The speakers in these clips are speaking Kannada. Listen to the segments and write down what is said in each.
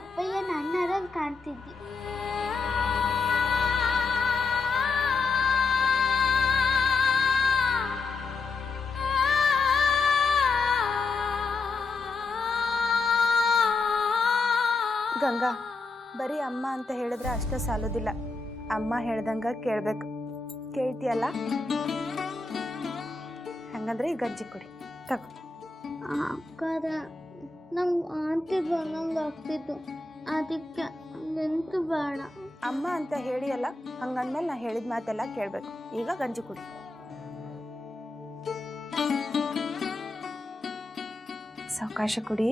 ಅಪ್ಪಯ್ಯನ ಅಣ್ಣರಲ್ಲಿ ಕಾಣ್ತಿದ್ದಿ. ಗಂಗಾ, ಬರೀ ಅಮ್ಮ ಅಂತ ಹೇಳಿದ್ರೆ ಅಷ್ಟೇ ಸಾಲೋದಿಲ್ಲ. ಅಮ್ಮ ಹೇಳ್ದಂಗ ಕೇಳ್ಬೇಕು. ಕೇಳ್ತೀಯಲ್ಲ? ಹಂಗಂದ್ರೆ ಈ ಗಂಜಿ ಕುಡಿ ತಗೋ. ಅಕ್ಕಾರ ನಂಗೆ ಆಂಟಿ ಬಂದಂಗೆ ಆಗ್ತಿತ್ತು, ಅದಕ್ಕೆ ನಿಂತು ಬೇಡ. ಅಮ್ಮ ಅಂತ ಹೇಳಿಯಲ್ಲ, ಹಂಗಂದ್ಮೇಲೆ ನಾ ಹೇಳಿದ ಮಾತೆಲ್ಲ ಕೇಳಬೇಕು. ಈಗ ಗಂಜಿ ಕುಡಿ. ಸಾವಕಾಶ ಕುಡಿ.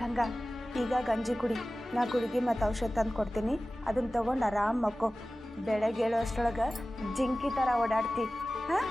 ಗಂಗಾ, ಈಗ ಗಂಜಿ ಕುಡಿ. ನಾ ಗುಳಿಗೆ ಮತ್ತು ಔಷಧ ತಂದು ಕೊಡ್ತೀನಿ. ಅದನ್ನ ತಗೊಂಡು ಆರಾಮ್ ಮಕ್ಕೋ. ಬೆಳಗ್ಗೆ ಹೇಳೋಷ್ಟ್ರೊಳಗೆ ಜಿಂಕಿ ಥರ ಓಡಾಡ್ತಿ. ಹಾಂ?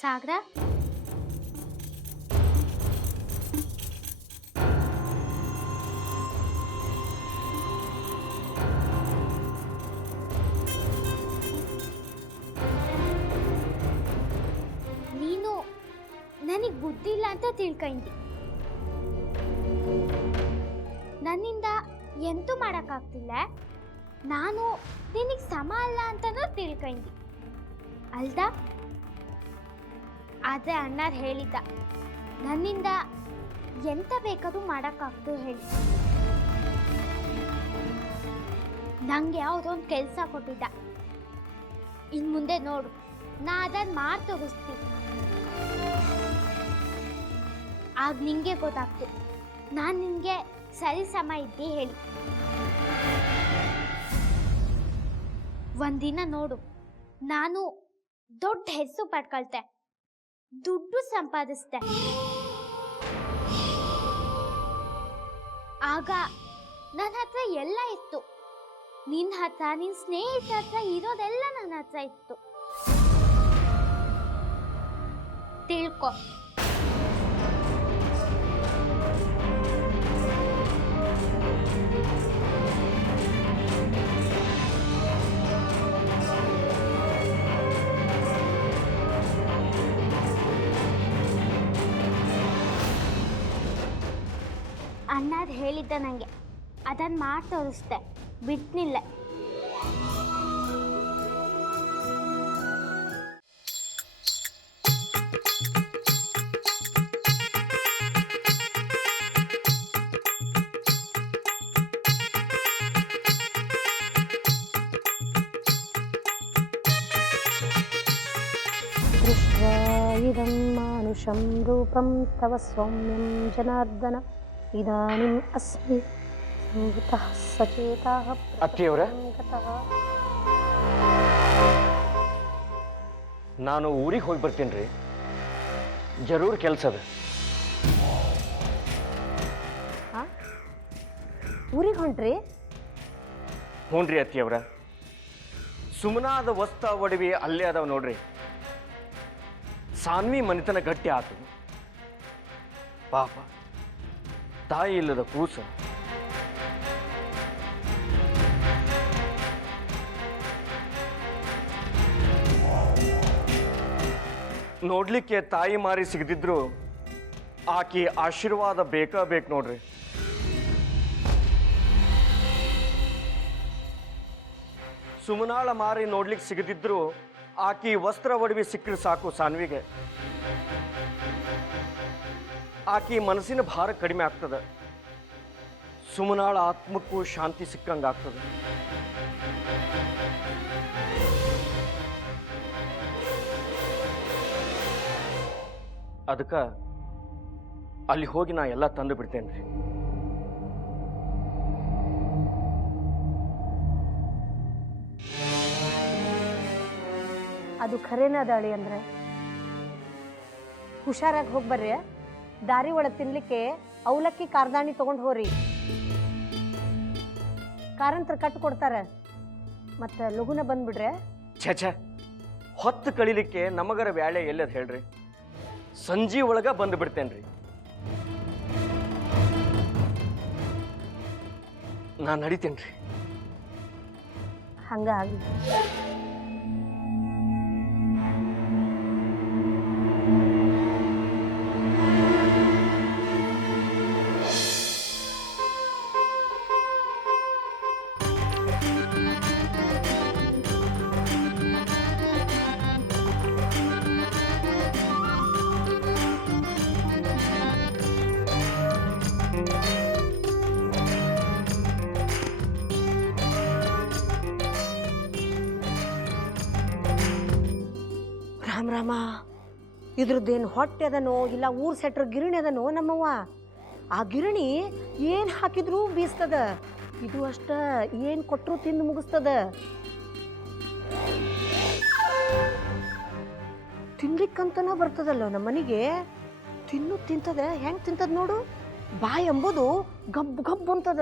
ಸಾಗರ, ನೀನು ನನಗೆ ಬುದ್ಧಿ ಇಲ್ಲ ಅಂತ ತಿಳ್ಕೊಂಡಿ. ನನ್ನಿಂದ ಎಂತೂ ಮಾಡೋಕ್ಕಾಗ್ತಿಲ್ಲ. ನಾನು ನಿನಗೆ ಸಮ ಅಲ್ಲ ಅಂತನೂ ತಿಳ್ಕೊಂಡಿ ಅಲ್ದಾ? ಆದರೆ ಅಣ್ಣಾರು ಹೇಳಿದ್ದ, ನನ್ನಿಂದ ಎಂತ ಬೇಕಾದ್ರೂ ಮಾಡೋಕ್ಕಾಗ್ತು ಹೇಳಿ. ನಂಗೆ ಯಾವುದೊಂದು ಕೆಲಸ ಕೊಟ್ಟಿದ್ದ. ಇನ್ನು ಮುಂದೆ ನೋಡು, ನಾ ಅದನ್ನು ಮಾಡಿ ತೋರಿಸ್ತೀನಿ. ಆಗ ನಿಂಗೆ ಗೊತ್ತಾಗ್ತು ನಾನು ನಿನಗೆ ಸರಿ ಸಮ ಇದ್ದೆ ಹೇಳಿ. ಒಂದಿನ ನೋಡು, ನಾನು ದೊಡ್ಡ ಹೆಸರು ಪಡ್ಕೊಳ್ತೆ, ದುಡ್ಡು ಸಂಪಾದಿಸ್ತೆ. ಆಗ ನನ್ನ ಹತ್ರ ಎಲ್ಲ ಇತ್ತು. ನಿನ್ನ ಹತ್ರ, ನಿನ್ನ ಸ್ನೇಹಿತರ ಹತ್ರ ಇರೋದೆಲ್ಲ ನನ್ನ ಹತ್ರ ಇತ್ತು. ತಿಳ್ಕೊ. ಅಣ್ಣಾರು ಹೇಳಿದ್ದ ನನಗೆ, ಅದನ್ನು ಮಾಡಿ ತೋರಿಸ್ದೆ, ಬಿಟ್ನಿಲ್ಲ. ದೃಷ್ಟ್ವಾ ಇದಂ ಮಾನುಷಂ ರೂಪಂ ತವ ಸೌಮ್ಯಂ ಜನಾರ್ದನ ಇದಾನಿಂ ಅಸ್ಮಿ ಸಂಗತಃ ಸಚೇತಃ. ಅತ್ತಿಯವರೇ, ನಾನು ಊರಿಗೆ ಹೋಗಿ ಬರ್ತೀನಿ ರೀ. ಜರೂರ್ ಕೆಲಸ ಅದ. ಊರಿಗೆ ಹೊಂಟ್ರಿ? ಹ್ಞೂ ರೀ ಅತ್ತಿಯವರ. ಸುಮನಾದ ವಸ್ತ ಒಡವಿ ಅಲ್ಲೇ ಅದಾವ ನೋಡ್ರಿ. ಸಾನ್ವಿ ಮನೆತನ ಗಟ್ಟಿ ಆತು. ಪಾಪ ತಾಯಿ ಇಲ್ಲದ ಕೂಸ. ನೋಡ್ಲಿಕ್ಕೆ ತಾಯಿ ಮಾರಿ ಸಿಗದಿದ್ರು ಆಕೆ ಆಶೀರ್ವಾದ ಬೇಕು ನೋಡ್ರಿ. ಸುಮನಾಳ ಮಾರಿ ನೋಡ್ಲಿಕ್ಕೆ ಸಿಗದಿದ್ರು ಆಕಿ ವಸ್ತ್ರ ಒಡವಿ ಸಿಕ್ಕರೆ ಸಾಕು ಸಾನ್ವಿಗೆ. ಆಕಿ ಮನಸ್ಸಿನ ಭಾರ ಕಡಿಮೆ ಆಗ್ತದೆ. ಸುಮನಾಳ ಆತ್ಮಕ್ಕೂ ಶಾಂತಿ ಸಿಕ್ಕಂಗಾಗ್ತದೆ. ಅದಕ್ಕೆ ಅಲ್ಲಿ ಹೋಗಿ ನಾ ಎಲ್ಲ ತಂದು ಬಿಡ್ತೇನೆ ರೀ. ಅದು ಖರೇನ ಅದಾಳಿ ಅಂದ್ರೆ ಹುಷಾರಾಗಿ ಹೋಗಿ ಬರ್ರಿ. ದಾರಿ ಒಳಗೆ ತಿನ್ಲಿಕ್ಕೆ ಅವಲಕ್ಕಿ ಕಾರ್ದಾಣಿ ತೊಗೊಂಡು ಹೋರಿ. ಕಾರಂತ್ರ ಕಟ್ಟು ಕೊಡ್ತಾರೆ. ಮತ್ತು ಲಘುನ ಬಂದ್ಬಿಡ್ರೆ. ಛ ಹೊತ್ತು ಕಳಿಲಿಕ್ಕೆ ನಮಗರ ವ್ಯಾಳೆ ಎಲ್ಲದ ಹೇಳ್ರಿ. ಸಂಜೆ ಒಳಗ ಬಂದು ಬಿಡ್ತೇನ್ರಿ. ನಾನು ನಡಿತೇನ್ರಿ. ಹಂಗಾಗಿ ರಾಮ ಇದ್ರದ್ದೇನು ಹೊಟ್ಟೆ ಅದನೋ ಇಲ್ಲ ಊರ್ ಸೆಟ್ರ ಗಿರಣಿ ಅದನೋ ನಮ್ಮವ್ವ. ಆ ಗಿರಣಿ ಏನು ಹಾಕಿದ್ರೂ ಬೀಸ್ತದ. ಇದು ಅಷ್ಟ ಏನು ಕೊಟ್ಟರು ತಿಂದು ಮುಗಿಸ್ತದ. ತಿನ್ಲಿಕ್ಕಂತನ ಬರ್ತದಲ್ಲ ನಮ್ಮ ಮನೆಗೆ. ತಿಂತದ ಹೆಂಗೆ ತಿಂತದ ನೋಡು. ಬಾಯಿ ಎಂಬುದು ಗಬ್ ಗಬ್ ಅಂತದ.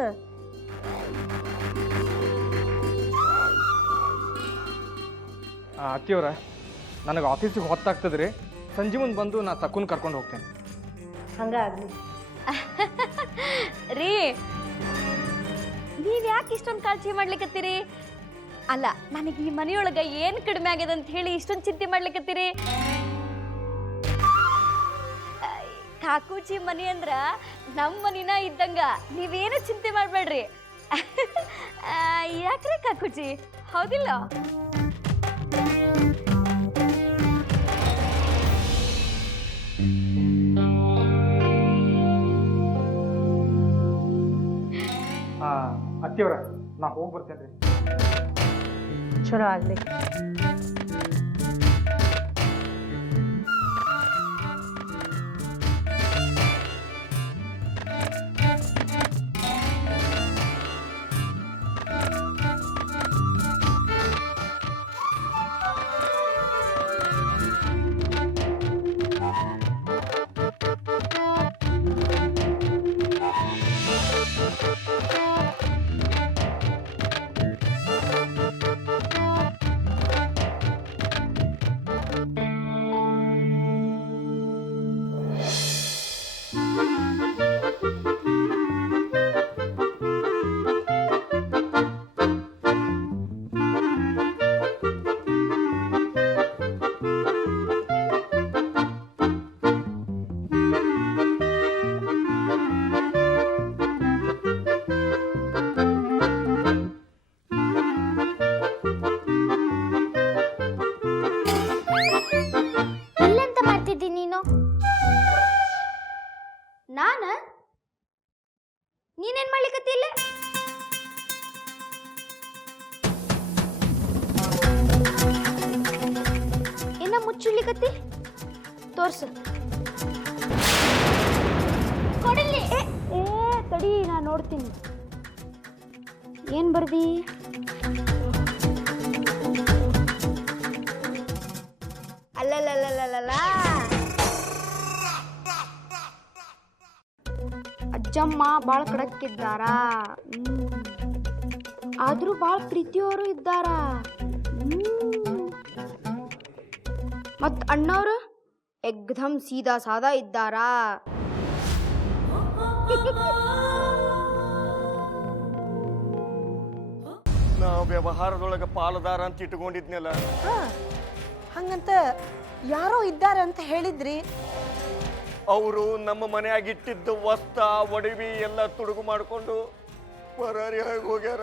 ಅತ್ತಿಯವರ ನನಗೆ ಆಫೀಸಿಗೆ ಹೊತ್ತಾಗ್ತದೆ ರೀ. ಸಂಜೆ ಮುಂದೆ ಬಂದು ನಾ ತಕ್ಕನ್ ಕರ್ಕೊಂಡು ಹೋಗ್ತೇನೆ. ಹಂಗಾಗ್ಲಿ ರೀ. ನೀವ್ ಯಾಕೆ ಇಷ್ಟೊಂದು ಕಾಳಜಿ ಮಾಡ್ಲಿಕ್ಕತ್ತೀರಿ? ಅಲ್ಲ, ನನಗೆ ಈ ಮನೆಯೊಳಗ ಏನ್ ಕಡಿಮೆ ಆಗ್ಯದ ಅಂತ ಹೇಳಿ ಇಷ್ಟೊಂದು ಚಿಂತೆ ಮಾಡ್ಲಿಕ್ಕತ್ತೀರಿ? ಕಾಕೂಚಿ ಮನಿ ಅಂದ್ರ ನಮ್ಮ ಮನಿನ ಇದ್ದಂಗ. ನೀವೇನು ಚಿಂತೆ ಮಾಡ್ಬೇಡ್ರಿ. ಯಾಕ್ರಿ ಕಾಕೂಚಿ, ಹೌದಿಲ್ಲ? ಅತ್ತಿಯವರ ನಾ ಹೋಗಿ ಬರ್ತೇನೆ ರೀ. ಚಲೋ ಆಗ್ಲಿ. ನೀನೇನ್ ಮಾಡ್ಲಿಕತ್ತಿಲ್ಲ? ಏನ ಮುಚ್ಚಿಡ್ಲಿಕತ್ತಿ? ತೋರ್ಸು. ಕೊಡಲಿ. ಏ ತಡಿ, ನಾ ನೋಡ್ತೀನಿ. ಏನ್ ಬರ್ದಿ? ಅಲ್ಲಲ್ಲ, ಅಜ್ಜಮ್ಮ ಭಾಳ ಕಡಕ್ಕಿದ್ದಾರ, ಆದ್ರೂ ಭಾಳ ಪ್ರೀತಿಯವರು ಇದ್ದಾರ. ಮತ್ ಅಣ್ಣವ್ರು ಎಕ್ದಮ್ ಸೀದಾ ಸಾದಾ ಇದ್ದಾರ. ನಾ ವ್ಯವಹಾರದೊಳಗ ಪಾಲುದಾರ ಅಂತ ಇಟ್ಕೊಂಡಿದ್ನಲ್ಲ. ಹಂಗಂತ ಯಾರೋ ಇದ್ದಾರೆ ಅಂತ ಹೇಳಿದ್ರಿ. ಅವರು ನಮ್ಮ ಮನೆಯಾಗಿಟ್ಟಿದ್ದ ವಸ್ತ ಒಡವಿ ಎಲ್ಲ ತುಡುಗು ಮಾಡಿಕೊಂಡು ಹೊರರಿ ಹೋಗ್ಯಾರ.